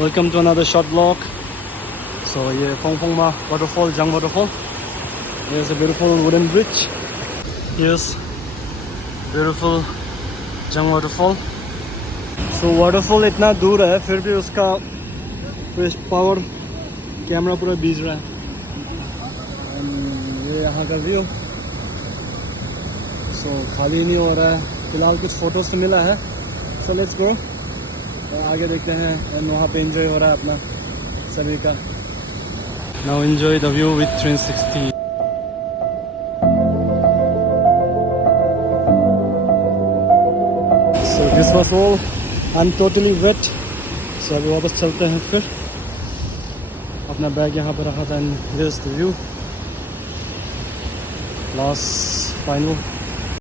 Welcome to another short vlog. So ये Fong Fong ma waterfall, Jang waterfall. Here's a beautiful wooden bridge. Here's beautiful Jang waterfall. So waterfall इतना दूर है फिर भी उसका power camera पूरा बीज रहा है. ये यहाँ का व्यू. So खाली नहीं हो रहा है. फिलहाल कुछ फोटोज तो मिला है. So let's go. आगे देखते हैं एंड वहाँ पे एंजॉय हो रहा है अपना सभी का. Now enjoy the view with 360. So this was all. I'm totally wet. So अभी वापस चलते हैं फिर. अपना बैग यहाँ पे रखा था and here's the view. Last final